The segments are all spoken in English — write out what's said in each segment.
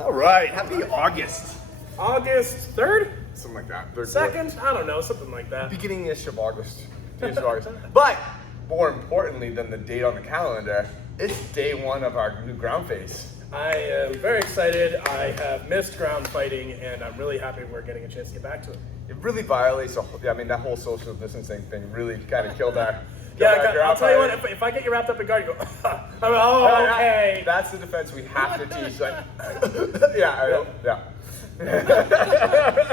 All right, happy August. August 3rd? Something like that. Third, 2nd? I don't know, something like that. Beginning-ish of August. But more importantly than the date on the calendar, it's day one of our new ground phase. I am very excited. I have missed ground fighting, and I'm really happy we're getting a chance to get back to it. It really violates, that whole social distancing thing really kind of killed our... I'll tell you what, if I get you wrapped up in guard, you go, I'm like, oh, okay. That's the defense we have to teach. Like, yeah.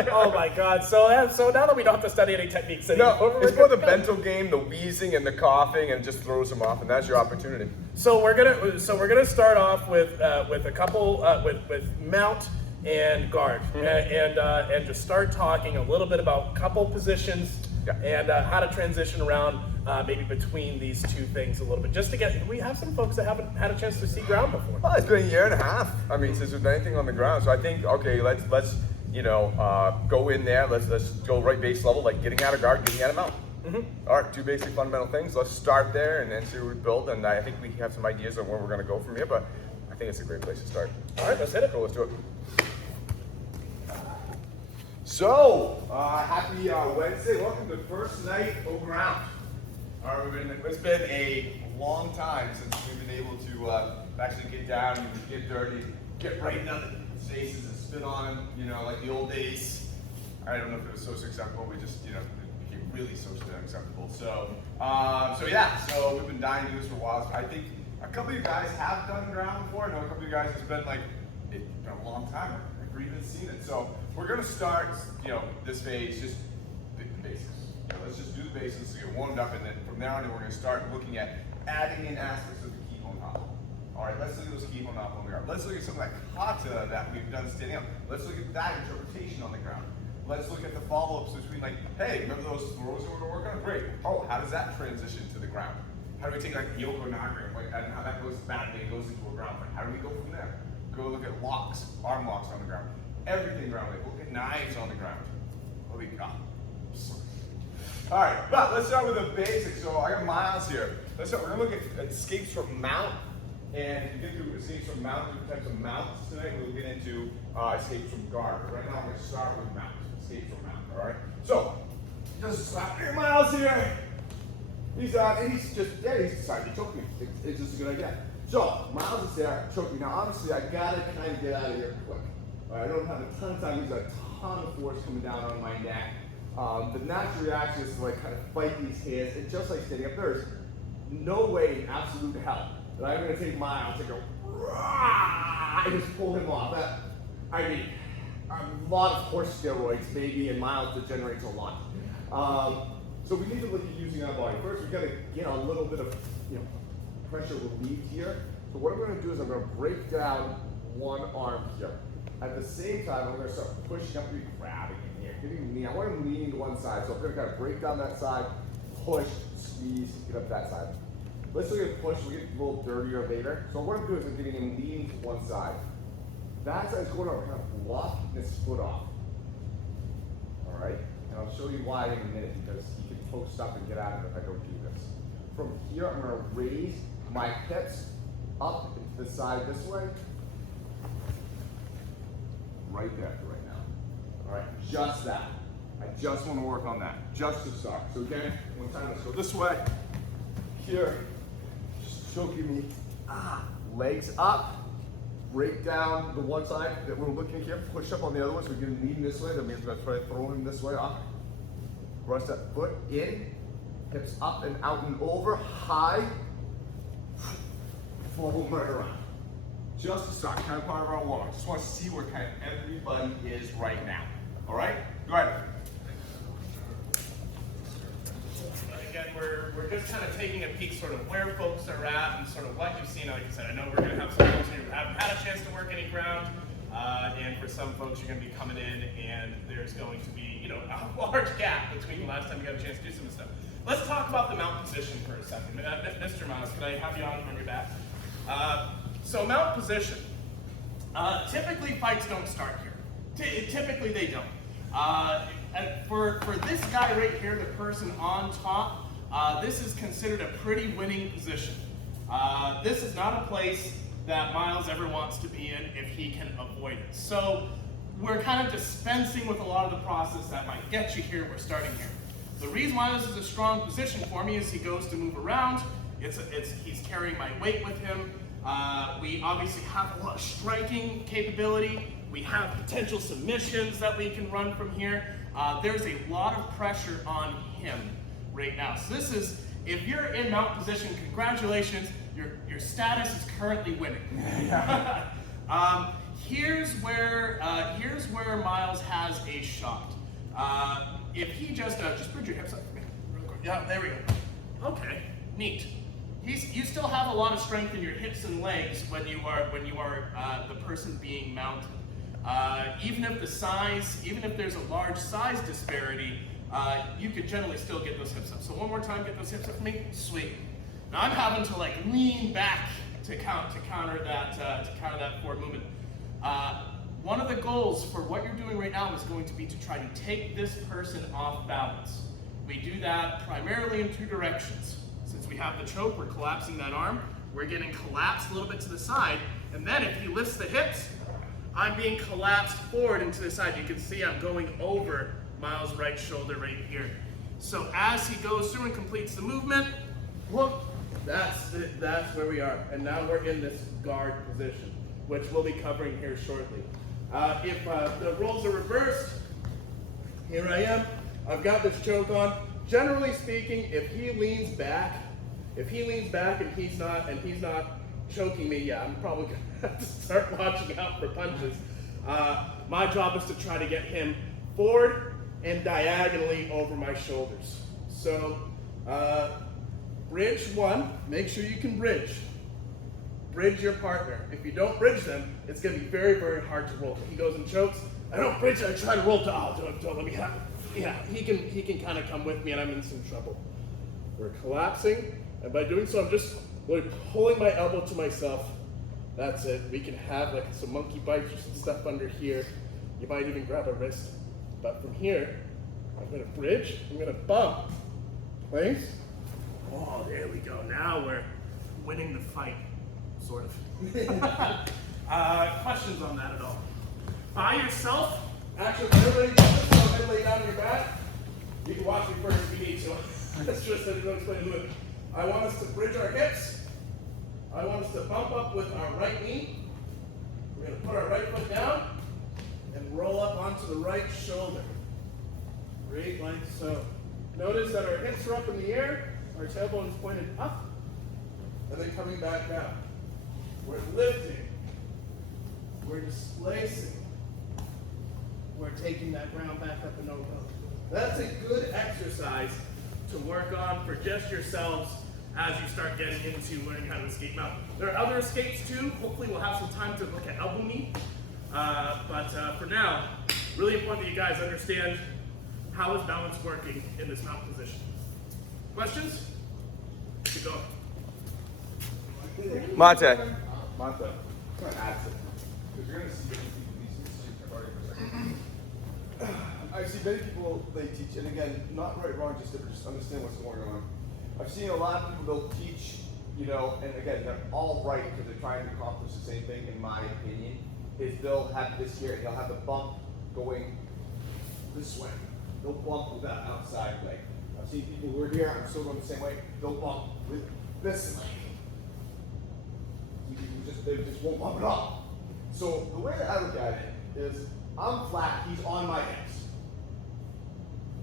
Oh my God! So now that we don't have to study any techniques anymore, no, it's more the mental game, the wheezing and the coughing, and just throws them off, and that's your opportunity. So we're gonna start off with a couple with mount and guard, and just start talking a little bit about couple positions and how to transition around maybe between these two things a little bit. Just to we have some folks that haven't had a chance to see ground before. Well, it's been a year and a half. I mean, since we've done anything on the ground. So I think, okay, let's go in there. Let's go right base level, like getting out of guard, getting out of mount. Mm-hmm. All right, two basic fundamental things. Let's start there and then see what we build. And I think we have some ideas on where we're going to go from here, but I think it's a great place to start. All right, let's hit it. Cool, let's do it. So, happy Wednesday. Welcome to the first night of ground. All right, it's been a long time since we've been able to actually get down and get dirty, get right down the faces and spit on them, like the old days. I don't know if it was socially acceptable. We just, it became really socially unacceptable. So we've been dying to do this for a while. So I think a couple of you guys have done ground before. I know a couple of you guys, it's been a long time. I've never even seen it. So we're going to start, this phase, just the basics. Let's just do the basics to get warmed up, and then from there on in, we're going to start looking at adding in aspects of the keyhole hop. All right, let's look at those keyhole hop on the ground. Let's look at something like kata that we've done standing up. Let's look at that interpretation on the ground. Let's look at the follow-ups between, hey, remember those throws that we're working on? Great. Oh, how does that transition to the ground? How do we take Yoko Nagara, and how that goes back and goes into a ground fight? How do we go from there? Go look at locks, arm locks on the ground. Everything ground, look at knives on the ground. Holy God. All right, but let's start with the basics. So I got Miles here. We're gonna look at escapes from mount, and if you get through escapes from mount, different types of mounts tonight, we'll get into escapes from guard. But right now, we're gonna start with mount, escapes from mount. All right. So just slap your Miles here. He's decided to choke me. It's just a good idea. So Miles is there, choke me. Now, obviously, I gotta kind of get out of here quick. I don't have a ton of time. There's a ton of force coming down on my neck. The natural reaction is to kind of fight these hands, and just like standing up, there's no way in absolute hell that I'm going to take Miles and go and just pull him off. A lot of horse steroids maybe, and Miles degenerates a lot. So we need to look at using our body. First, we've got to get a little bit of pressure relieved here. So what I'm going to do is I'm going to break down one arm here. At the same time, I'm going to start pushing up and grabbing in here. Giving me, I want him leaning to one side. So I'm going to kind of break down that side, push, squeeze, get up that side. Let's look at push. We'll get a little dirtier later. So what I'm doing is I'm getting him leaning to one side. That side's going over, kind of blocking this foot off. All right? And I'll show you why in a minute, because he can post up and get out of it if I don't do this. From here, I'm going to raise my hips up into the side this way. Right there right now. All right, just that. I just want to work on that, just to start. So again, one time, let's go this way. Here, just choking me. Legs up. Break down the one side that we're looking here. Push up on the other one, so we can lean this way. That means we're going to try to throw him this way off. Brush that foot in. Hips up and out and over. High. Follow him right around. Just to start, kind of part of our warm-up. Just want to see where kind of everybody is right now. All right? Go ahead. Again, we're just kind of taking a peek sort of where folks are at and sort of what you've seen. Like I said, I know we're going to have some folks who haven't had a chance to work any ground. And for some folks, you're going to be coming in and there's going to be, a large gap between the last time you got a chance to do some of this stuff. Let's talk about the mount position for a second. Mr. Miles, can I have you on your back? So mount position. Typically fights don't start here. Typically they don't. For this guy right here, the person on top, this is considered a pretty winning position. This is not a place that Miles ever wants to be in if he can avoid it. So we're kind of dispensing with a lot of the process that might get you here. We're starting here. The reason why this is a strong position for me is he goes to move around. He's carrying my weight with him. We obviously have a lot of striking capability. We have potential submissions that we can run from here. There's a lot of pressure on him right now. So this is, if you're in mount position, congratulations, your status is currently winning. Here's where Miles has a shot. If he just put your hips up for me, real quick. Yeah, there we go. Okay, neat. You still have a lot of strength in your hips and legs when you are the person being mounted. Even if there's a large size disparity, you could generally still get those hips up. So one more time, get those hips up for me. Sweet. Now I'm having to like lean back to counter that forward movement. One of the goals for what you're doing right now is going to be to try to take this person off balance. We do that primarily in two directions. Since we have the choke, we're collapsing that arm. We're getting collapsed a little bit to the side. And then if he lifts the hips, I'm being collapsed forward and to the side. You can see I'm going over Miles' right shoulder right here. So as he goes through and completes the movement, whoop, that's where we are. And now we're in this guard position, which we'll be covering here shortly. If the roles are reversed, here I am. I've got this choke on. Generally speaking, if he leans back and he's not choking me, yeah, I'm probably gonna have to start watching out for punches. My job is to try to get him forward and diagonally over my shoulders. So, bridge one, make sure you can bridge. Bridge your partner. If you don't bridge them, it's gonna be very, very hard to roll. If he goes and chokes, I don't bridge, I try to roll to, don't let me have it. Yeah, he can kind of come with me and I'm in some trouble. We're collapsing, and by doing so, I'm just really pulling my elbow to myself. That's it. We can have like some monkey bites or some stuff under here. You might even grab a wrist. But from here, I'm gonna bridge, I'm gonna bump. Place. Oh, there we go. Now we're winning the fight, sort of. Questions on that at all? By yourself? Actually, everybody does this, so lay down on your back. You can watch me first if you need to. That's just a good explain to it. I want us to bridge our hips. I want us to bump up with our right knee. We're going to put our right foot down and roll up onto the right shoulder. Great, like so. Notice that our hips are up in the air, our tailbone is pointed up, and then coming back down. We're lifting. We're displacing. We're taking that ground back up and over. That's a good exercise to work on for just yourselves as you start getting into learning how to escape mount. There are other escapes too. Hopefully we'll have some time to look at elbow knee. But for now, really important that you guys understand how is balance working in this mount position. Questions? Keep going. Monte. Come on, add it. Because you're going to see these I see many people, they teach, and again, not right, wrong, just understand what's going on. I've seen a lot of people, they'll teach, and again, they're all right because they're trying to accomplish the same thing, in my opinion, is they'll have this here, they'll have the bump going this way. They'll bump with that outside leg. I've seen people who are here, I'm still going the same way, they'll bump with this leg. They just won't bump it up. So the way that I look at it is, I'm flat, he's on my hips.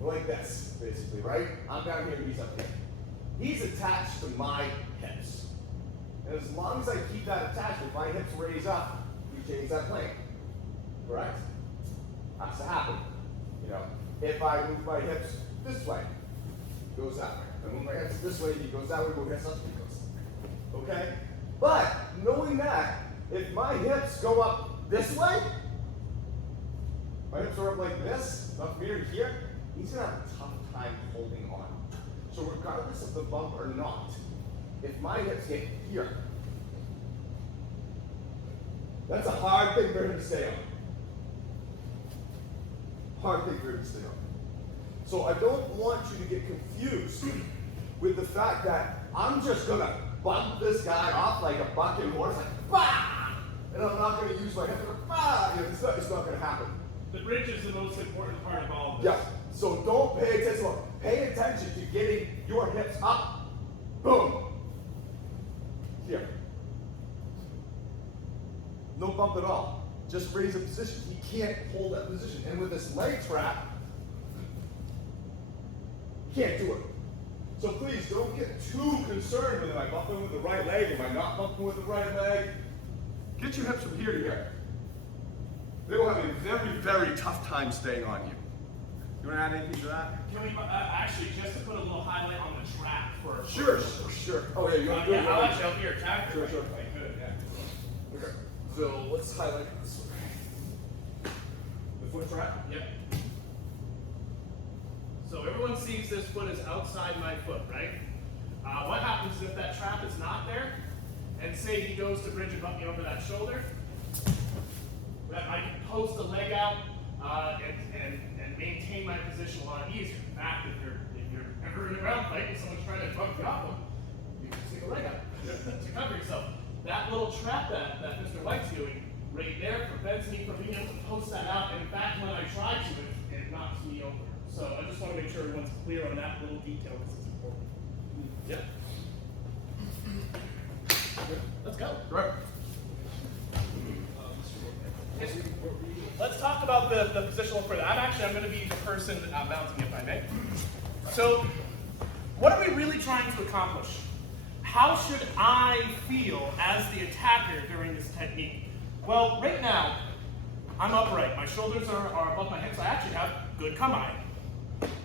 Like this, basically, right? I'm down here, he's up here. He's attached to my hips. And as long as I keep that attachment, my hips raise up, we change that plane. Correct? Has to happen. If I move my hips this way, he goes that way. If I move my hips this way, he goes that way, move my hips up, he goes that way. Okay? But knowing that, if my hips go up this way, my hips are up like this, up here, here, he's going to have a tough time holding on. So regardless of the bump or not, if my hips get here, that's a hard thing for him to stay on. Hard thing for him to stay on. So I don't want you to get confused with the fact that I'm just going to bump this guy off like a bucking horse, like, bah! And I'm not going to use my hip, bah! You know, it's not going to happen. The bridge is the most important part of all of this. Yeah, so don't pay attention. Pay attention to getting your hips up. Boom. Here. No bump at all. Just raise the position. He can't hold that position. And with this leg trap, you can't do it. So please don't get too concerned with, am I bumping with the right leg? Am I not bumping with the right leg? Get your hips from here to here. They will have a very, very tough time staying on you. You want to add anything to that? Can we actually just to put a little highlight on the trap for Sure. Oh yeah, you want to do it? I'll actually help your attack. Sure. If I could, yeah. Okay. So let's highlight this one. The foot trap? Yep. So everyone sees this foot is outside my foot, right? What happens if that trap is not there? And say he goes to bridge and bump me over that shoulder, that I can post the leg out and maintain my position a lot easier. In fact, if you're ever in a ground fight and someone's trying to bump you off them, you can stick a leg out to cover yourself. That little trap that Mr. White's doing right there prevents me from being able to post that out. And in fact, when I try to, it knocks me over. So I just want to make sure everyone's clear on that little detail because it's important. Yep. Let's go. Right. Let's talk about the positional further. I'm going to be the person bouncing, if I may. So, what are we really trying to accomplish? How should I feel as the attacker during this technique? Well, right now, I'm upright. My shoulders are above my hips. I actually have good kamae.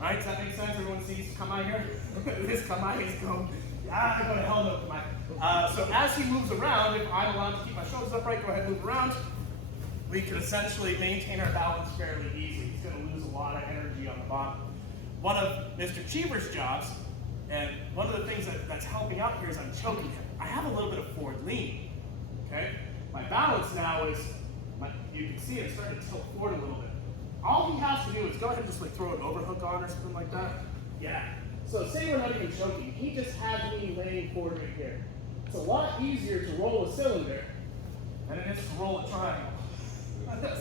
Right? Does that make sense? Everyone sees kamae here? This kamae is going, I'm going to hell no kamae. So as he moves around, if I'm allowed to keep my shoulders upright, go ahead and move around. We can essentially maintain our balance fairly easily. He's going to lose a lot of energy on the bottom. One of Mr. Cheever's jobs, and one of the things that's helping out here is I'm choking him. I have a little bit of forward lean. Okay? My balance now is, you can see it's starting to tilt forward a little bit. All he has to do is go ahead and just like throw an overhook on or something like that. Yeah. So say we're not even choking. He just has me laying forward right here. It's a lot easier to roll a cylinder than it is to roll a triangle.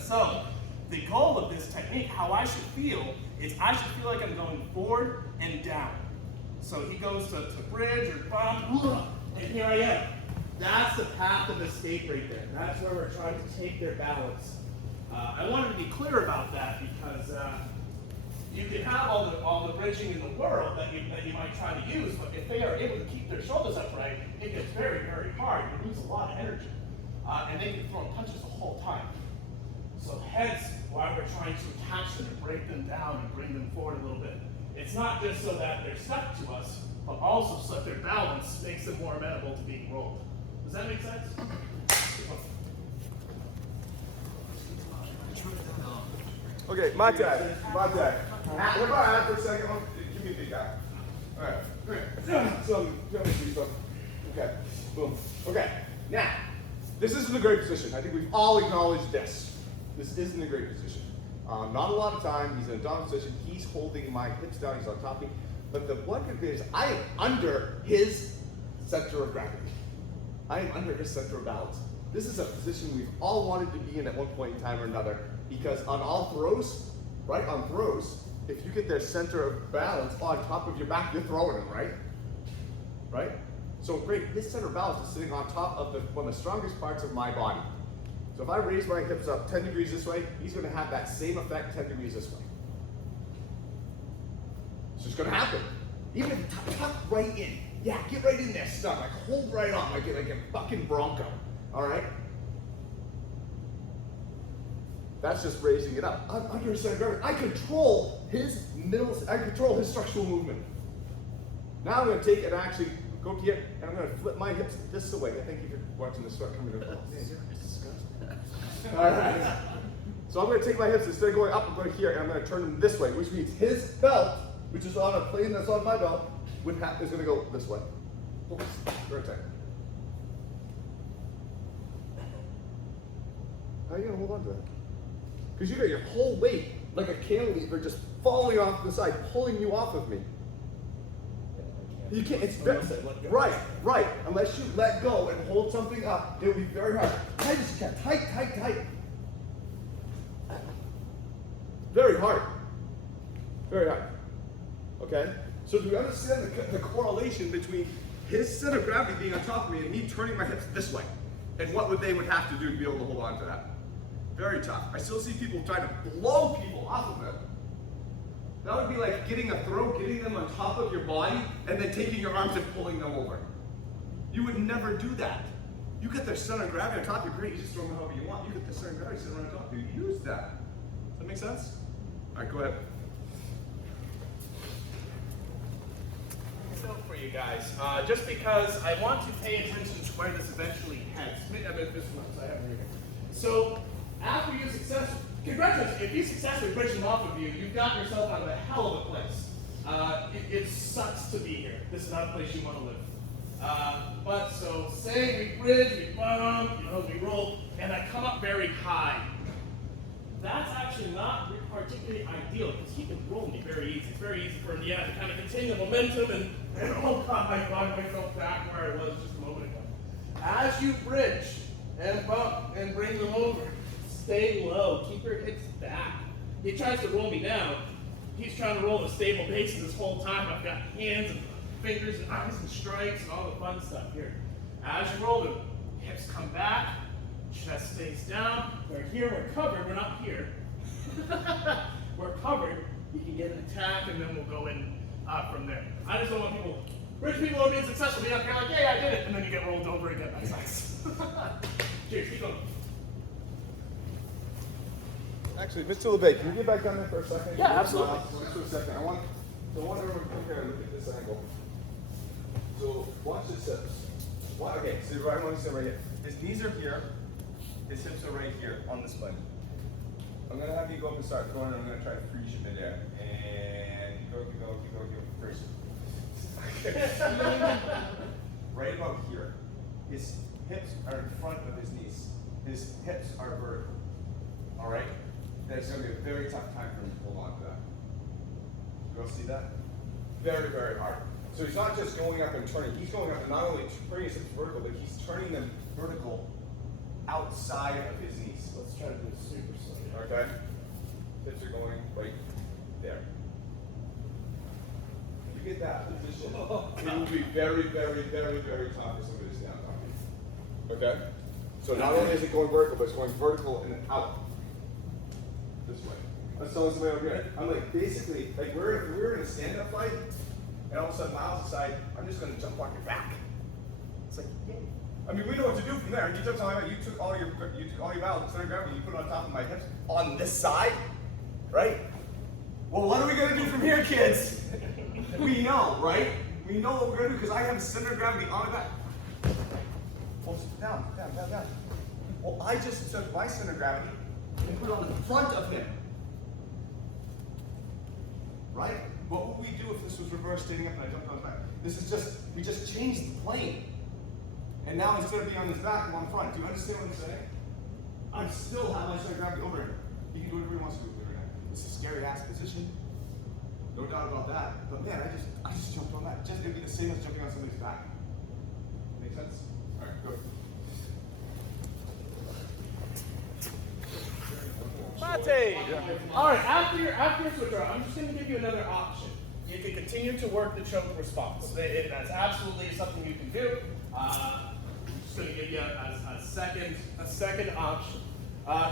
So, the goal of this technique, how I should feel, is I should feel like I'm going forward and down. So he goes to bridge or bump, and here I am. That's the path of escape right there. That's where we're trying to take their balance. I wanted to be clear about that because you can have all the bridging in the world that you might try to use, but if they are able to keep their shoulders upright, it gets very, very hard. You lose a lot of energy. And they can throw punches the whole time. So hence why we're trying to attach them and break them down and bring them forward a little bit. It's not just so that they're stuck to us, but also so that their balance makes them more amenable to being rolled. Does that make sense? Okay, my dad. What about Ad for a second? Give me a big guy. All right. So, okay. Boom. Okay. Now, this isn't a great position. I think we've all acknowledged this. This isn't a great position. Not a lot of time. He's in a dominant position. He's holding my hips down. He's on top of me. But the one good thing is I am under his center of gravity. I am under his center of balance. This is a position we've all wanted to be in at one point in time or another, because on all throws, right, on throws, if you get their center of balance on top of your back, you're throwing them, right? Right? So great, his center of balance is sitting on top of one of the strongest parts of my body. So if I raise my hips up 10 degrees this way, he's going to have that same effect 10 degrees this way. It's just going to happen. Even if you tuck right in. Yeah, get right in there, stuff. Like hold right on, like a fucking bronco. All right? That's just raising it up. I'm under his center of gravity. I control his structural movement. Now I'm going to take and actually go to here, and I'm going to flip my hips this way. I think you're watching the sweat coming in. All right. So I'm going to take my hips, instead of going up, I'm going here, and I'm going to turn them this way, which means his belt, which is on a plane that's on my belt, is going to go this way. Very tight. How are you going to hold on to that? Because you got your whole weight, like a cantilever, just falling off the side, pulling you off of me. You can't. It's Unless I let go. right. Unless you let go and hold something up, it will be very hard. Tight as you can. Tight. Very hard. Okay? So do we understand the correlation between his center of gravity being on top of me and me turning my hips this way? And what they would have to do to be able to hold on to that? Very tough. I still see people trying to blow people off of it. That would be like getting them on top of your body and then taking your arms and pulling them over. You would never do that. You get the center of gravity on top of you, great, you just throw them however you want. You get the center of gravity sitting on top of you, use that. Does that make sense? All right, go ahead. So for you guys, just because I want to pay attention to where this eventually heads. I mean, this one, so I have it right here. So after you congratulations, if you successfully bridge them off of you, you've gotten yourself out of a hell of a place. It sucks to be here. This is not a place you want to live. But so say we bridge, we bump, we roll, and I come up very high. That's actually not particularly ideal because he can roll me very easy. It's very easy for him, to kind of continue the momentum and oh god, I got myself back where I was just a moment ago. As you bridge and bump and bring them over, stay low, keep your hips back. He tries to roll me down. He's trying to roll at a stable pace this whole time. I've got hands and fingers and eyes and strikes and all the fun stuff here. As you roll them, hips come back, chest stays down. We're here, we're covered, we're not here. We're covered. You can get an attack and then we'll go in from there. I just don't want rich people are being successful, being up here like, yeah, I did it, and then you get rolled over again. That's nice. Cheers, keep going. Actually, Mr. LeBay, can you get back down there for a second? Yeah, absolutely. Just for a second. I want everyone to come here and look at this angle. So watch his hips. Okay, so I want to stand right here. His knees are here. His hips are right here on the spine. I'm going to have you go up and start throwing, and I'm going to try to freeze you midair. And keep going, freeze. Right about here. His hips are in front of his knees. His hips are vertical. All right? That's going to be a very tough time for him to hold on to that. You all see that? Very, very hard. So he's not just going up and turning. He's going up and not only turning his hips vertical, but he's turning them vertical outside of his knees. Let's try to do it super slow. Okay? Hips are going right there. If you get that position, it will be very, very, very, very tough for somebody to stand on top of you. Okay? So not only is it going vertical, but it's going vertical and then out. This way. I was telling somebody over here, I'm like, basically, like if we're in a stand-up fight, and all of a sudden Miles aside, I'm just going to jump on your back. It's like, yay. I mean, we know what to do from there. You took all your Miles, center of gravity, you put it on top of my hips on this side, right? Well, what are we going to do from here, kids? We know, right? We know what we're going to do because I have a center of gravity on my back. Well, down. Well, I just took my center of gravity and put it on the front of him. Right? What would we do if this was reversed, standing up and I jumped on his back? We just changed the plane. And now instead of being on his back, I'm on front. Do you understand what I'm saying? I still have my center of gravity over him. He can do whatever he wants to do with it. It's a scary ass position. No doubt about that. But man, I just jumped on that. It'd be the same as jumping on somebody's back. Make sense? Alright, go. Mate! All right, after your switch around, I'm just going to give you another option. You can continue to work the choke response. That's absolutely something you can do. I'm just going to give you a second option.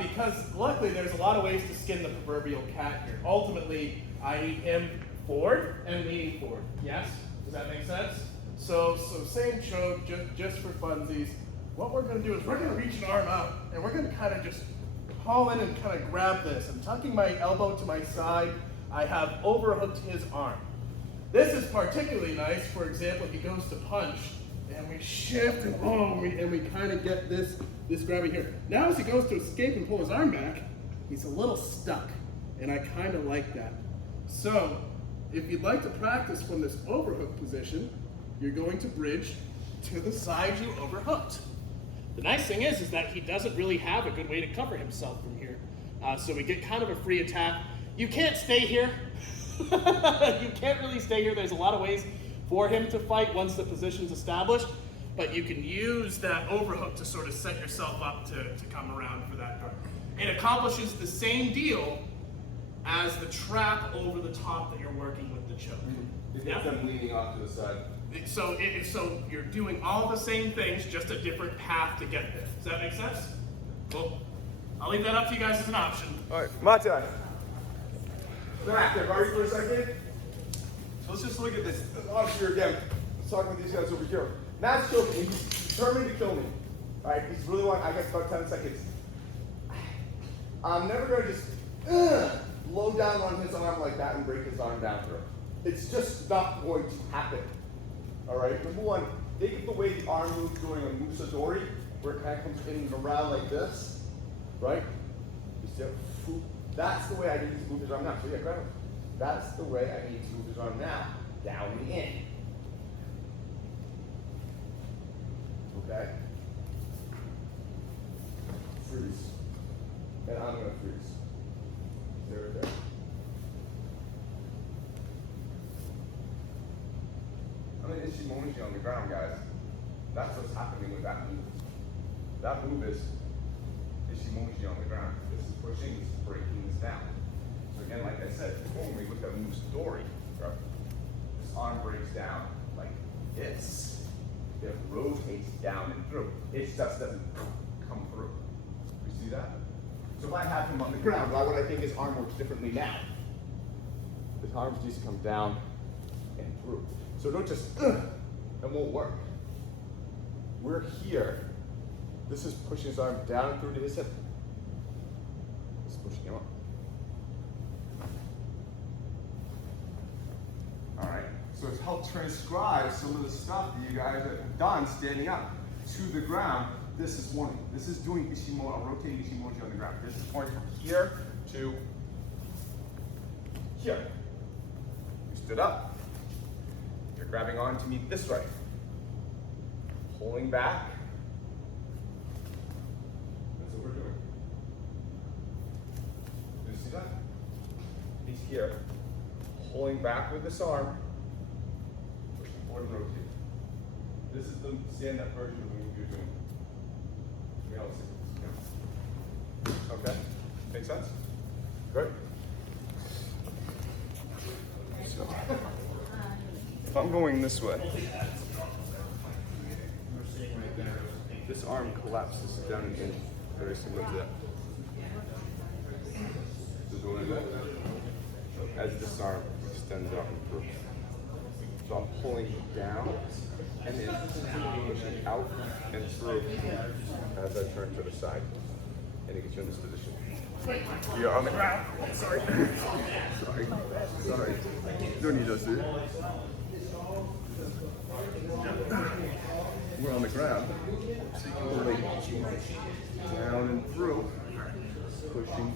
Because luckily there's a lot of ways to skin the proverbial cat here. Ultimately, I need him forward and leaning forward. Yes? Does that make sense? So same choke, just for funsies. What we're going to do is we're going to reach an arm out and we're going to kind of just haul in and kind of grab this. I'm tucking my elbow to my side. I have overhooked his arm. This is particularly nice, for example, if he goes to punch, and we shift and we kind of get this grabbing here. Now as he goes to escape and pull his arm back, he's a little stuck, and I kind of like that. So, if you'd like to practice from this overhook position, you're going to bridge to the side you overhooked. The nice thing is that he doesn't really have a good way to cover himself from here. So we get kind of a free attack. You can't stay here. You can't really stay here. There's a lot of ways for him to fight once the position's established, but you can use that overhook to sort of set yourself up to come around for that guard. It accomplishes the same deal as the trap over the top that you're working with the choke. It gets them leaning off to the side. So you're doing all the same things, just a different path to get there. Does that make sense? Well, I'll leave that up to you guys as an option. All right, my time. Back, ready for a second? So let's just look at this. Officer again. Let's talk about these guys over here. Matt's choking. He's determined to kill me. All right, he's really I guess about 10 seconds. I'm never gonna just low down on his arm like that and break his arm down through. It's just not going to happen. All right, number one, think of the way the arm moves during a musadori, where it kind of comes in and around like this, right? You see how, that's the way I need to move his arm now. So yeah, grab him. That's the way I need to move his arm now, down and in. Okay? Freeze. And I'm gonna freeze. There we go. I mean, Ishimoji on the ground, guys. That's what's happening with that move. That move is Ishimoji on the ground. This is pushing, this is breaking this down. So again, like I said, when we look at Musadori, right? This arm breaks down like this. It rotates down and through. It just doesn't come through. You see that? So if I have him on the ground, why would I think his arm works differently now? His arm needs to come down and through. So don't just, it won't work. We're here. This is pushing his arm down and through to his hip. This is pushing him up. All right, so it's helped transcribe some of the stuff that you guys have done standing up to the ground. This is one. This is doing Ishimoji, rotating Ishimoji on the ground. This is going from here to here. You stood up. You're grabbing on to me this way. Pulling back. That's what we're doing. Do you see that? He's here. Pulling back with this arm. Pushing forward and rotating. This is the stand-up version of what you're doing. We all see this. Okay? Make sense? Great. So, if I'm going this way, this arm collapses down and in, very similar to that. So going like that, as this arm extends out and through. So I'm pulling down and in, pushing out and through as I turn to the side. And it gets you in this position. You're on the ground. Sorry. Sorry. Don't need us, dude. We're on the ground. Pulling down and through. Pushing.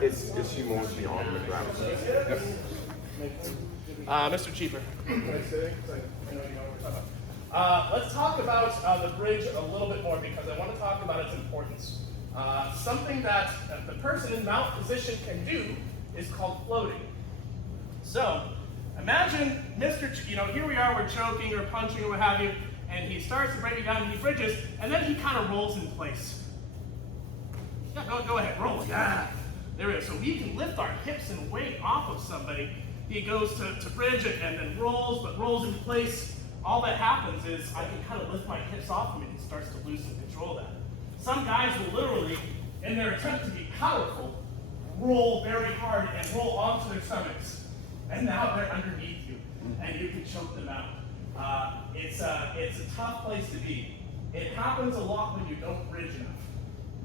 It's Ishimoji on the ground. Yep. Mr. Cheaper. Let's talk about the bridge a little bit more because I want to talk about its importance. Something that the person in mount position can do is called floating. So imagine here we are, we're choking or punching or what have you, and he starts to break it down and he bridges, and then he kind of rolls in place. Yeah, go ahead, roll. Yeah. There we go. So we can lift our hips and weight off of somebody. He goes to bridge it and then rolls, but rolls in place. All that happens is I can kind of lift my hips off him and he starts to lose some control of that. Some guys will literally, in their attempt to be powerful, roll very hard and roll onto their stomachs. And now they're underneath you and you can choke them out. It's a tough place to be. It happens a lot when you don't bridge enough.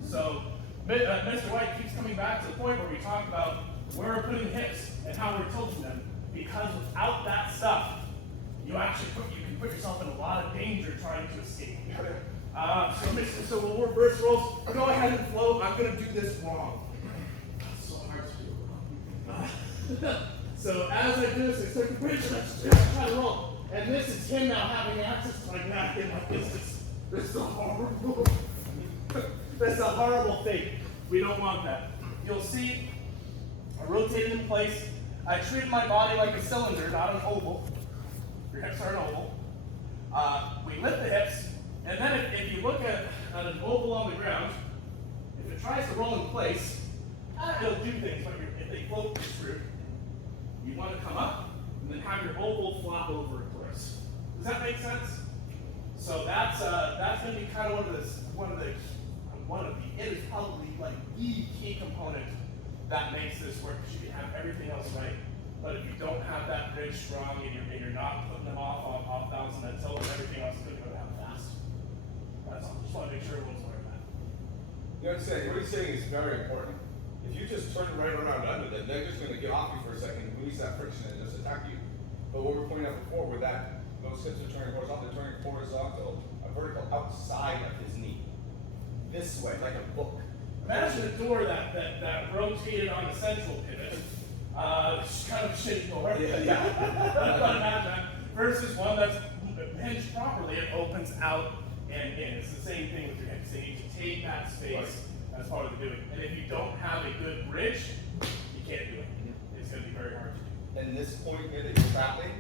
So Mr. White keeps coming back to the point where we talk about where we're putting hips and how we're tilting them. Because without that stuff, you can put yourself in a lot of danger trying to escape. So when we're reverse rolls, go ahead and float. I'm going to do this wrong. It's so hard to do. So as I do this, I start to bridge and I try to roll. And this is him now having access to my neck and like this. This is horrible. That's a horrible thing. We don't want that. You'll see I rotated in place. I treated my body like a cylinder, not an oval. Your hips are an oval. We lift the hips, and then if you look at an oval on the ground, if it tries to roll in place, it'll do things, but if they float through, you want to come up and then have your oval flop over, of course. Does that make sense? So that's going to be kind of it is probably like the key component that makes this work. You can have everything else right, but if you don't have that bridge strong and you're not putting them off balance and until everything else is going to go down fast. That's all. Just want to make sure everyone's aware of that. You know what I'm saying? What he's saying is very important. If you just turn right around under them, they're just going to get off you for a second, release that friction, and just attack you. But what we were pointing out before, where those hips are turning horizontal, they're turning horizontal, vertical, outside of his knee. This way, like a book. Imagine a door that rotated on the central pivot. It's kind of a shitty door. Versus one that's hinged properly, it opens out and in. It's the same thing with your hips. They need to take that space as part of the doing. And if you don't have a good bridge, you can't do it. It's going to be very hard to do. And this point here that you're trapping,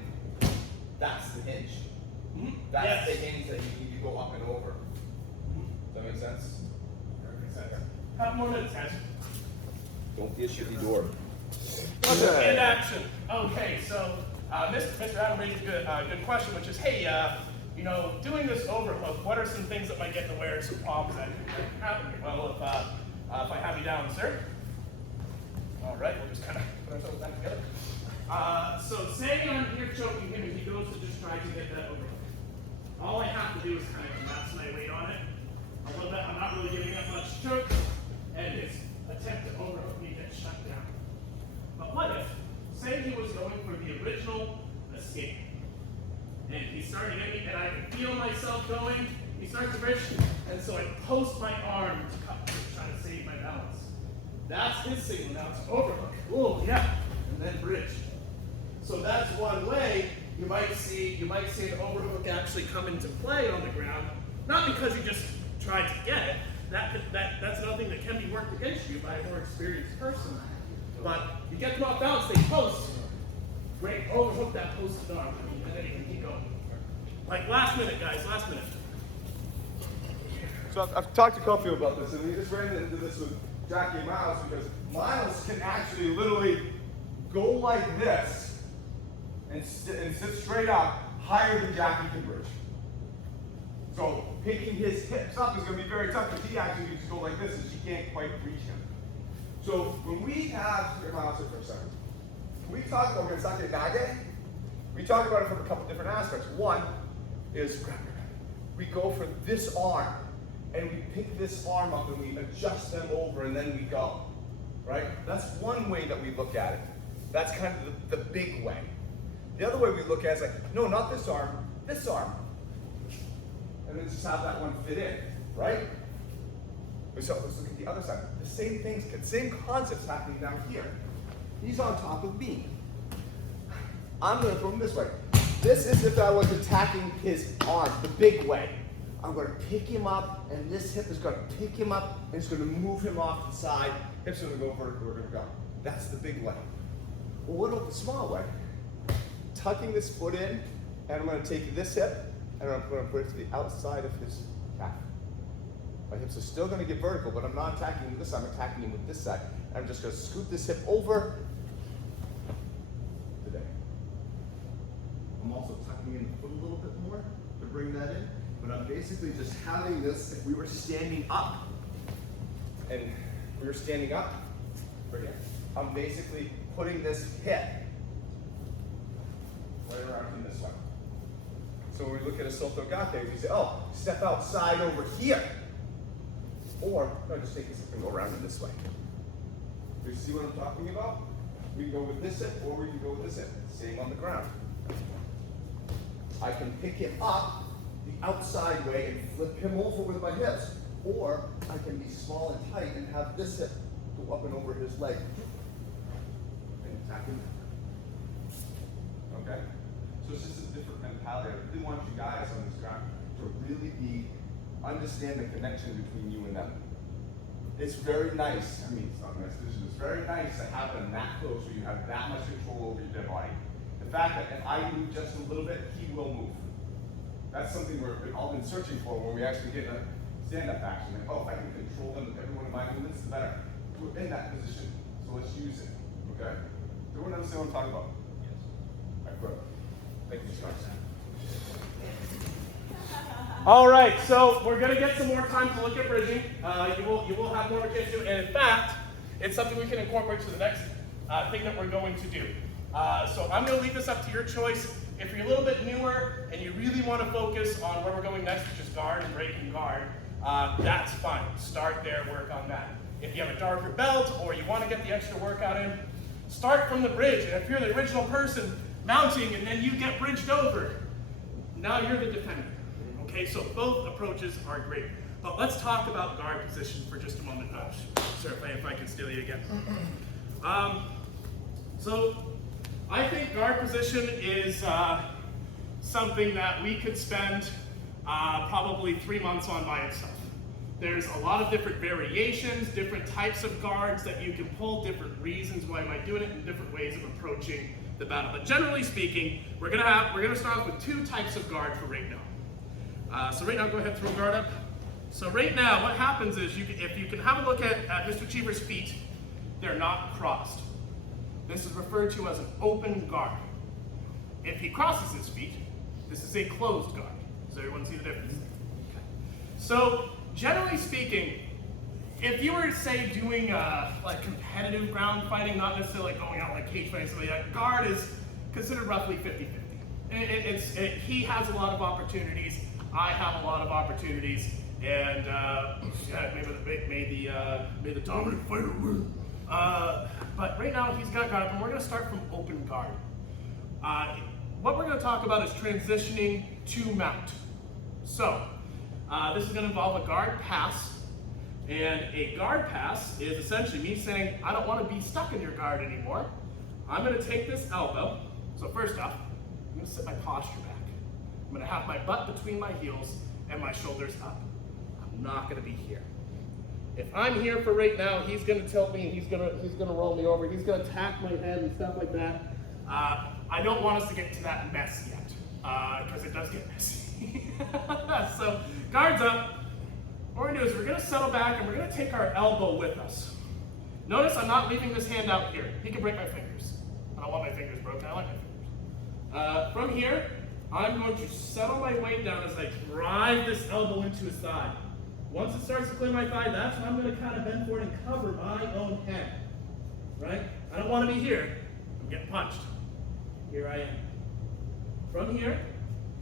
that's the hinge. That's the hinge that you need to go up and over. Does that make sense? Couple more minutes, guys. Don't be a shitty door. In action. Okay, so Mr. Adam raised a good question, which is, hey, doing this overhook, what are some things that might get in the way or some problems that can happen here? Well, if I have you down, sir. All right, we'll just kind of put ourselves back together. So say I'm here choking him and he goes to just try to get that overhook. All I have to do is kind of collapse my weight on it. A little bit, I'm not really giving up much choke, and his attempt to overhook me gets shut down. But what if, say he was going for the original escape, and he's starting to get me, and I can feel myself going, he starts to bridge, and so I post my arm to try to save my balance. That's his signal now, it's overhook. Oh yeah, and then bridge. So that's one way you might see an overhook actually come into play on the ground, not because you just tried to get it. That's another thing that can be worked against you by a more experienced person. But you get them off balance, they post. Great, overhook that posted arm, and then you can keep going. Like last minute, guys, last minute. So I've talked to Caulfield about this, and we just ran into this with Jackie and Miles, because Miles can actually literally go like this and sit straight up higher than Jackie can bridge. So picking his hips up is going to be very tough, because he actually needs to go like this and she can't quite reach him. So when we have, here Miles, sit for a second. When we talk about Gensake Nage, we talk about it from a couple different aspects. One is we go for this arm, and we pick this arm up and we adjust them over, and then we go, right? That's one way that we look at it. That's kind of the big way. The other way we look at it is like, no, not this arm, this arm. And then just have that one fit in, right? So let's look at the other side. The same things, same concepts happening down here. He's on top of me. I'm going to throw him this way. This is if I was attacking his arm, the big way. I'm going to pick him up, and this hip is going to pick him up, and it's going to move him off the side. Hips are going to go vertical, we're going to go. That's the big way. Well, what about the small way? Tucking this foot in, and I'm going to take this hip, and I'm going to put it to the outside of his calf. My hips are still going to get vertical, but I'm not attacking him with this side, I'm attacking him with this side. And I'm just going to scoot this hip over today. I'm also tucking in the foot a little bit more to bring that in, but I'm basically just having this, if we were standing up, and we were standing up, right here, I'm basically putting this hip right around him this way. So when we look at a sotogake, we say, oh, step outside over here. Or, no, just take this hip and go around in this way. Do you see what I'm talking about? We can go with this hip, or we can go with this hip. Same on the ground. I can pick him up the outside way and flip him over with my hips. Or I can be small and tight and have this hip go up and over his leg. And attack him. Okay? So it's just a different mentality. I really want you guys on this ground to really understand the connection between you and them. it's very nice. I mean, it's not nice position. It's very nice to have them that close where you have that much control over your dead body. The fact that if I move just a little bit, he will move. That's something we've all been searching for when we actually get a stand-up action. Like, oh, if I can control them, every one of my movements, the better. We're in that position, so let's use it. Okay? Everyone understand what I'm talking about? Yes. All right, good. Thank you, Mr. Carson. All right, so we're going to get some more time to look at bridging. You will have more of a chance to do it. And in fact, it's something we can incorporate to the next thing that we're going to do. So I'm going to leave this up to your choice. If you're a little bit newer and you really want to focus on where we're going next, which is guard and break and guard, that's fine. Start there, work on that. If you have a darker belt or you want to get the extra workout in, start from the bridge. And if you're the original person mounting and then you get bridged over, now you're the defender. Okay, so both approaches are great. But let's talk about guard position for just a moment. Sir, if I can steal you again. So I think guard position is something that we could spend probably 3 months on by itself. There's a lot of different variations, different types of guards that you can pull, different reasons why you might do it, and different ways of approaching the battle. But generally speaking, we're gonna start off with 2 types of guard for right now. So right now, go ahead and throw guard up. So right now, what happens is, if you can have a look at Mr. Cheever's feet, they're not crossed. This is referred to as an open guard. If he crosses his feet, this is a closed guard. Does everyone see the difference? Okay. So generally speaking, if you were, say, doing like competitive ground fighting, not necessarily like going out like cage fighting, something like that, guard is considered roughly 50-50. He has a lot of opportunities. I have a lot of opportunities, and yeah, may the dominant fighter win. But right now he's got guard, and we're going to start from open guard. What we're going to talk about is transitioning to mount. So this is going to involve a guard pass, and a guard pass is essentially me saying, I don't want to be stuck in your guard anymore. I'm going to take this elbow. So first off, I'm going to set my posture back. I'm going to have my butt between my heels and my shoulders up. I'm not going to be here. If I'm here for right now, he's going to tilt me and he's going to roll me over. He's going to tap my head and stuff like that. I don't want us to get to that mess yet, because it does get messy. So guards up. What we're going to do is we're going to settle back and we're going to take our elbow with us. Notice I'm not leaving this hand out here. He can break my fingers. I don't want my fingers broken. I like my fingers. From here, I'm going to settle my weight down as I drive this elbow into his thigh. Once it starts to clear my thigh, that's when I'm going to kind of bend forward and cover my own head. Right? I don't want to be here. I'm getting punched. Here I am. From here,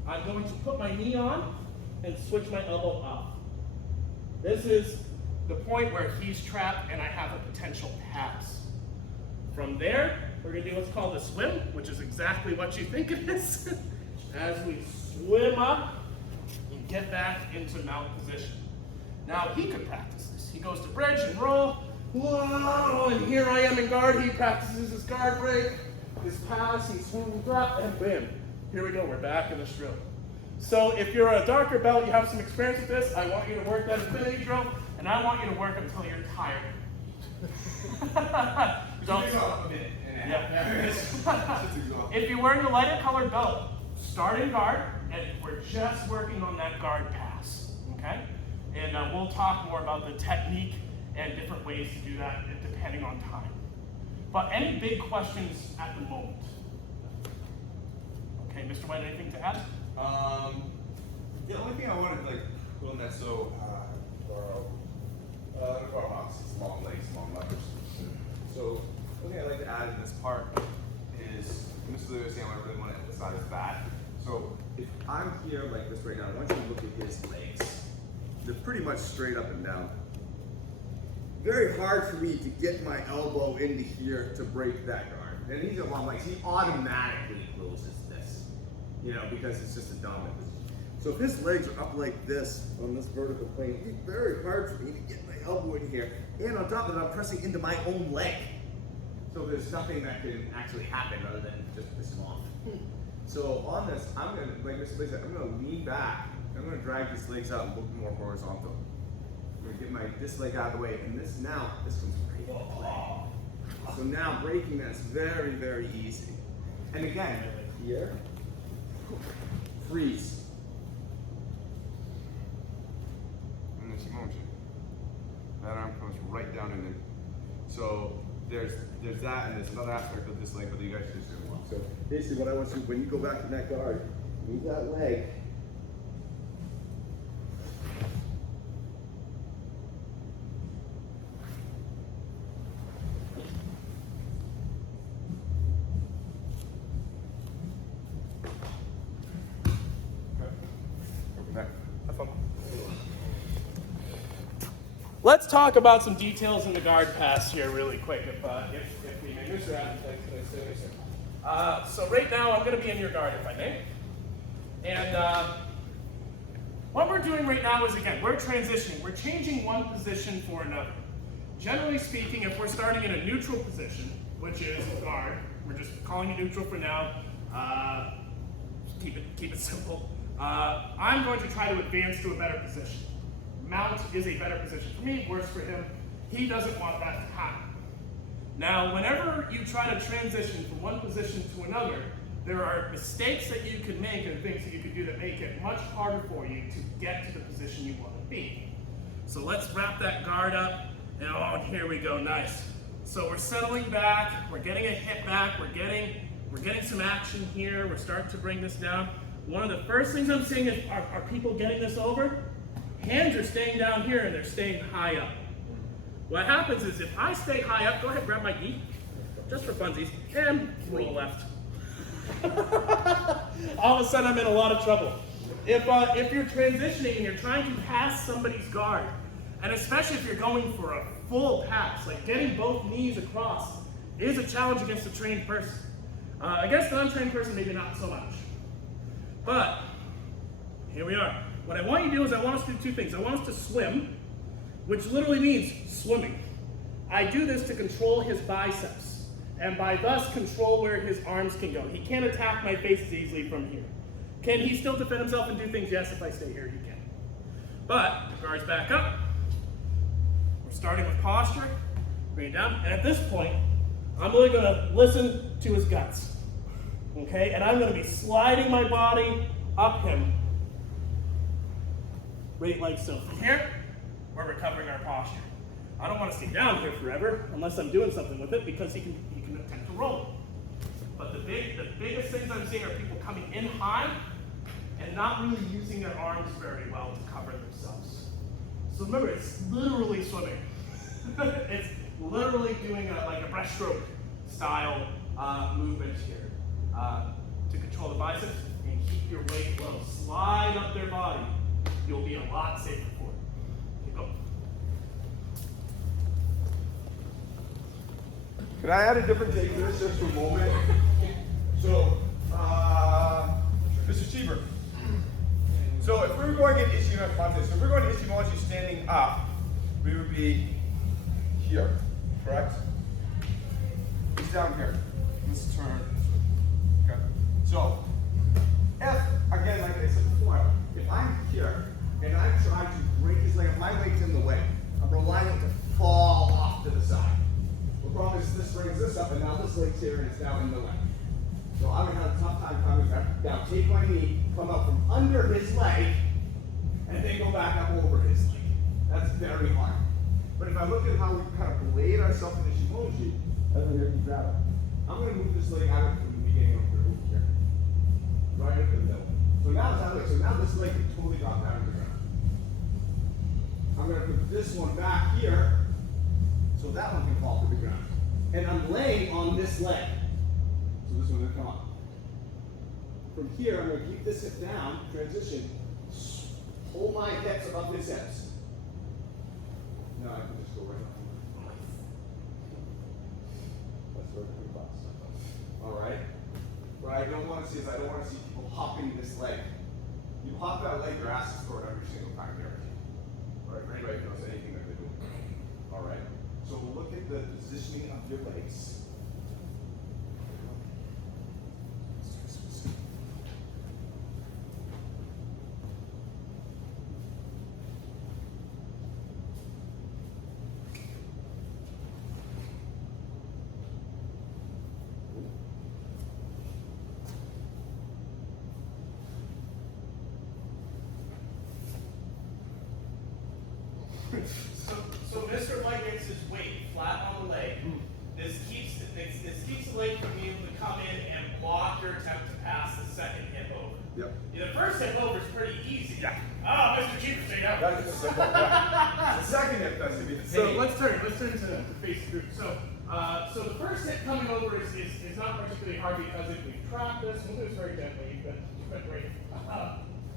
I'm going to put my knee on and switch my elbow off. This is the point where he's trapped and I have a potential pass. From there, we're going to do what's called a swim, which is exactly what you think it is. As we swim up and get back into mount position. Now, he could practice this. He goes to bridge and roll. Whoa, and here I am in guard. He practices his guard break, his pass, he swings up, and bam. Here we go, we're back in this drill. So if you're a darker belt, you have some experience with this, I want you to work that infinity drill, and I want you to work until you're tired. Don't a minute. If you're wearing a lighter colored belt, start in guard, and we're just working on that guard pass, okay? And we'll talk more about the technique and different ways to do that depending on time. But any big questions at the moment? Okay, Mr. White, anything to add? The only thing I wanted to put on that, so the hawks, it's long legs, long levers. So one thing I'd like to add in this part is, and this is the other thing I really want to emphasize that. So if I'm here like this right now, I want you to look at his legs. They're pretty much straight up and down. Very hard for me to get my elbow into here to break that guard. And he's got long legs. He automatically closes this, because it's just a dominant position. So if his legs are up like this on this vertical plane, it'd be very hard for me to get my elbow in here. And on top of it, I'm pressing into my own leg. So there's nothing that can actually happen other than just piss him off. So on this, I'm gonna, like Mr. Lee said, I'm gonna lean back. I'm gonna drag his legs out and look more horizontal. I'm gonna get this leg out of the way, and this comes right into play. So now breaking that's very, very easy. And again, here, freeze. And then Shimoji. That arm comes right down in there. So there's that, and there's another aspect of this leg, but you guys just do one. So basically what I want to do, when you go back in that guard, move that leg. Let's talk about some details in the guard pass here really quick, if we may. Mr. Adams, so right now I'm going to be in your guard, if I may. And what we're doing right now is, again, we're transitioning. We're changing one position for another. Generally speaking, if we're starting in a neutral position, which is guard, we're just calling it neutral for now. Keep it simple. I'm going to try to advance to a better position. Mount is a better position for me, worse for him. He doesn't want that to happen. Now, whenever you try to transition from one position to another, there are mistakes that you could make and things that you could do that make it much harder for you to get to the position you want to be. So let's wrap that guard up, and here we go, nice. So we're settling back, we're getting a hip back, we're getting some action here, we're starting to bring this down. One of the first things I'm seeing is, are people getting this over? Hands are staying down here and they're staying high up. What happens is if I stay high up, go ahead, grab my gi, just for funsies, and roll left. All of a sudden I'm in a lot of trouble. If you're transitioning and you're trying to pass somebody's guard, and especially if you're going for a full pass, like getting both knees across is a challenge against a trained person. Against an untrained person, maybe not so much. But here we are. What I want you to do is I want us to do two things. I want us to swim, which literally means swimming. I do this to control his biceps, and by thus control where his arms can go. He can't attack my face as easily from here. Can he still defend himself and do things? Yes, if I stay here, he can. But, the guard's back up. We're starting with posture, bring it down, and at this point, I'm really gonna listen to his guts. Okay, and I'm gonna be sliding my body up him, right like so. From here, we're recovering our posture. I don't want to stay down here forever unless I'm doing something with it, because he can attempt to roll. But the biggest things I'm seeing are people coming in high and not really using their arms very well to cover themselves. So remember, it's literally swimming. It's literally doing like a breaststroke style movement here to control the biceps and keep your weight low. Slide up their body. You'll be a lot safer for it. Keep going. Can I add a different take to this just for a moment? So, Mr. Cheever. So if we were going to Ishimoji, so if we're going to Ishimoji standing up, we would be here, correct? He's down here. Let's turn. Okay. So, if, again, like I said before, if I'm here and I'm trying to break his leg, if my leg's in the way, I'm relying on it to fall off to the side. The problem is this brings this up, and now this leg's here and it's now in the way. So I would have a tough time coming back. Now take my knee, come up from under his leg, and then go back up over his leg. That's very hard. But if I look at how we kind of blade ourselves in the Shimoji, I'm going to move this leg out from the beginning over here. Right into the middle. So now it's out of the way. So now this leg can totally drop down to the ground. I'm going to put this one back here, so that one can fall to the ground. And I'm laying on this leg. So this one's going to come up. From here, I'm going to keep this hip down, transition, hold my hips above his hips. Now I can just go right on. That's where the bus. All right. What I don't want to see is I don't want to see people hopping this leg. You hop that leg, your ass is forward every single time, guaranteed. All right, anybody knows anything that they're doing. All right. So we'll look at the positioning of your legs. So Mr. White gets his weight flat on the leg. This keeps the leg from being able to come in and block your attempt to pass the second hip over. Yep. Yeah, the first hip over is pretty easy. Yeah. Oh, Mr. Chief, yeah. That's just simple. Yeah. The second hip has to be the So pain. let's turn to face the group. So the first hit coming over is not particularly hard because if we trap this, we'll do this very gently. You've been great.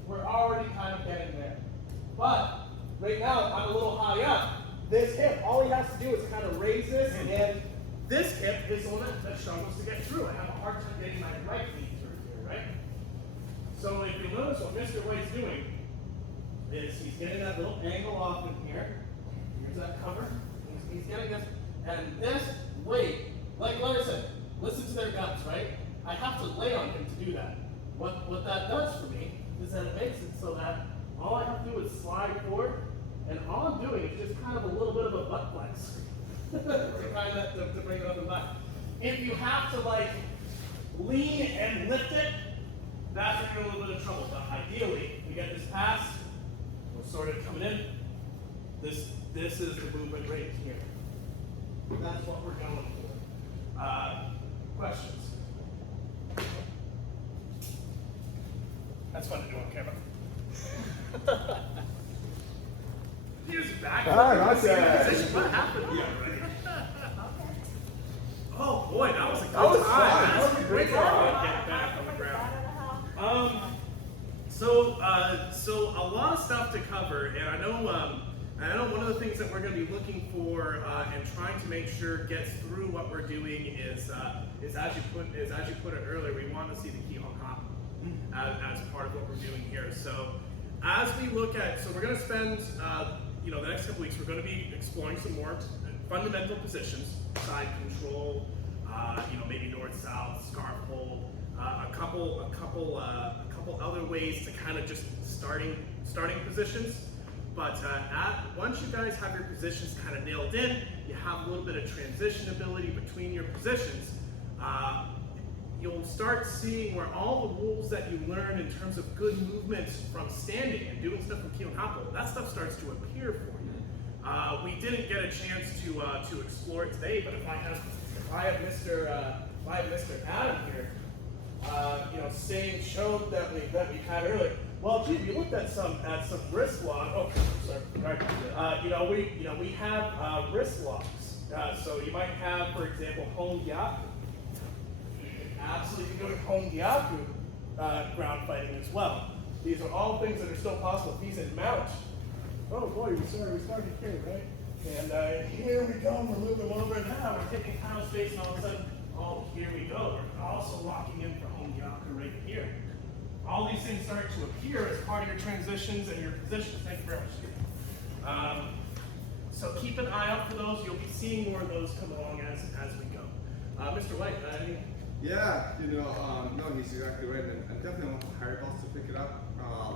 We're already kind of getting there. But right now I'm a little high up. This hip, all he has to do is kind of raise this, and this hip is the one that struggles to get through. I have a hard time getting my right knee through here, right? So if you notice what Mr. White's doing is he's getting that little angle off in here. Here's that cover. He's getting this, and this weight, like Larry said, listen to their guts, right? I have to lay on him to do that. What that does for me is that it makes it so that all I have to do is slide forward, and all I'm doing is just kind of a little bit of a butt flex to bring it up and back. If you have to like lean and lift it, that's when you're in a little bit of trouble. But ideally, we get this pass, we're sort of coming in. This is the movement right here. That's what we're going for. Questions? That's fun to do on camera. Here's back. That's Position. What happened? Yeah, right. Oh boy, that was a good was time. fun. That was a great time to get back on the ground. So a lot of stuff to cover, and I know one of the things that we're going to be looking for and trying to make sure gets through what we're doing is as you put it earlier, we want to see the key on hop as part of what we're doing here. So as we look at, so we're going to spend the next couple weeks, we're going to be exploring some more fundamental positions, side control, maybe north-south, scarf hold, a couple other ways to kind of just starting positions. But once you guys have your positions kind of nailed in, you have a little bit of transition ability between your positions, you'll start seeing where all the rules that you learn in terms of good movements from standing and doing stuff from keel and hop hold, that stuff starts to appear for you. We didn't get a chance to explore it today, but if I have Mr. Adam here, showed that we had earlier. Well, gee, we looked at some wrist lock. Oh, sorry. Right. We have wrist locks. So you might have, for example, home gyaku. Absolutely doing home gyaku ground fighting as well. These are all things that are still possible. If he's in mount. Oh boy, we started here, right? And here we go. We're moving over now. We're taking kind of space, and all of a sudden, oh, here we go. We're also locking in for home gyaku right here. All these things start to appear as part of your transitions and your positions. Thank you very much. So keep an eye out for those. You'll be seeing more of those come along as we go. Mr. White, Yeah, no, he's exactly right, and I definitely want the higher belts to pick it up.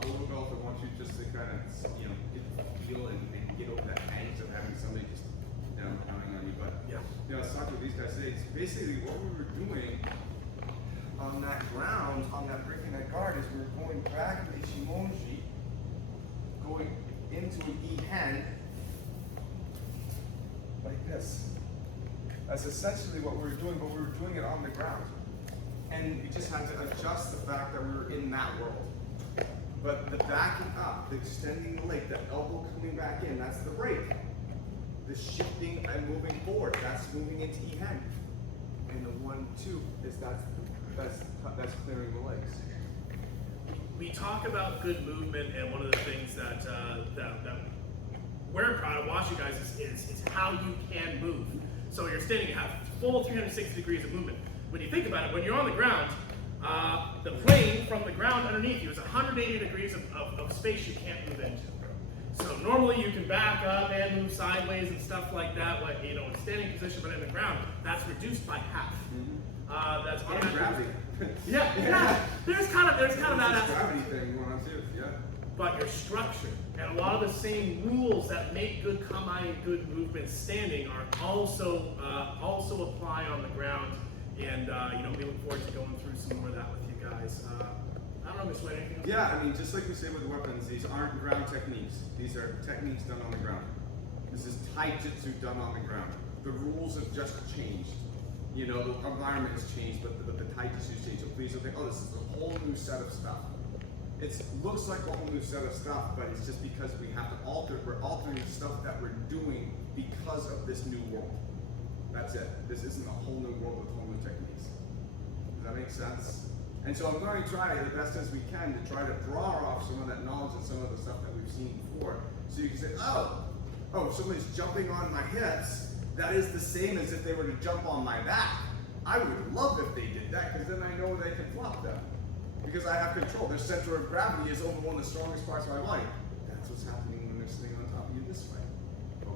Lower belts, I want you just to kind of, get the feel and get over that angst of having somebody just counting on you. But I was talking with these guys today. It's basically what we were doing on that ground, on that breaking that guard, is we were going back in the Shimonji, going into an E-hand like this. That's essentially what we were doing, but we were doing it on the ground. And we just had to adjust the fact that we were in that world. But the backing up, the extending the leg, the elbow coming back in, that's the break. The shifting and moving forward, that's moving into E-hand. And the 1-2 is that's clearing the legs. we talk about good movement, and one of the things that we're proud of watching you guys is how you can move. So you're standing, you have full 360 degrees of movement. When you think about it, when you're on the ground, the plane from the ground underneath you is 180 degrees of space you can't move into. So normally you can back up and move sideways and stuff like that, like, in standing position, but in the ground, that's reduced by half. That's And gravity. Yeah. There's kind of that gravity thing going on too. Yeah. But your structure and a lot of the same rules that make good kamae and good movement standing are also apply on the ground. And we look forward to going through some more of that with you guys. I don't know, Miss White, anything else? Yeah, I mean, just like we say with weapons, these aren't ground techniques. These are techniques done on the ground. This is taijutsu done on the ground. The rules have just changed. You know, the environment has changed, but the taijutsu has changed. So please don't think, oh, this is a whole new set of stuff. It looks like a whole new set of stuff, but it's just because we have to alter. We're altering the stuff that we're doing because of this new world. That's it. This isn't a whole new world with whole new techniques. Does that make sense? And so I'm going to try the best as we can to try to draw off some of that knowledge and some of the stuff that we've seen before. So you can say, oh, somebody's jumping on my hips. That is the same as if they were to jump on my back. I would love if they did that, because then I know they can flop them. Because I have control. Their center of gravity is over one of the strongest parts of my body. That's what's happening when they're sitting on top of you this way.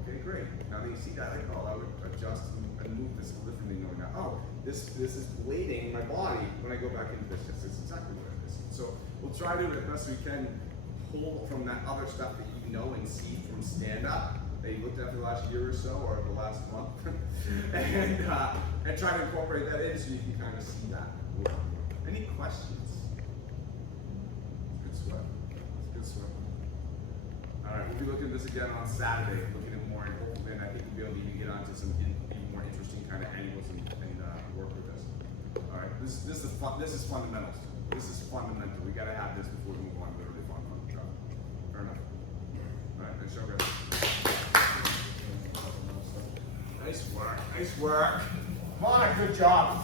Okay, great. Now that you see that, I would adjust and move this differently, knowing that, oh, this is blading my body when I go back into this. This is exactly what it is. So we'll try to, as best we can, pull from that other stuff that you know and see from stand-up that you looked at for the last year or so, or the last month, and try to incorporate that in so you can kind of see that. Any questions? Good sweat. It's good sweat. All right, we'll be looking at this again on Saturday, looking at more, and hopefully, and I think we'll be able to even get onto some even more interesting kind of angles and work with this. All right, this is fundamentals. This is fundamental. We got to have this before we move on to the really fun job. Fair enough. All right, nice job, guys. Nice work. Nice work. Come on, good job.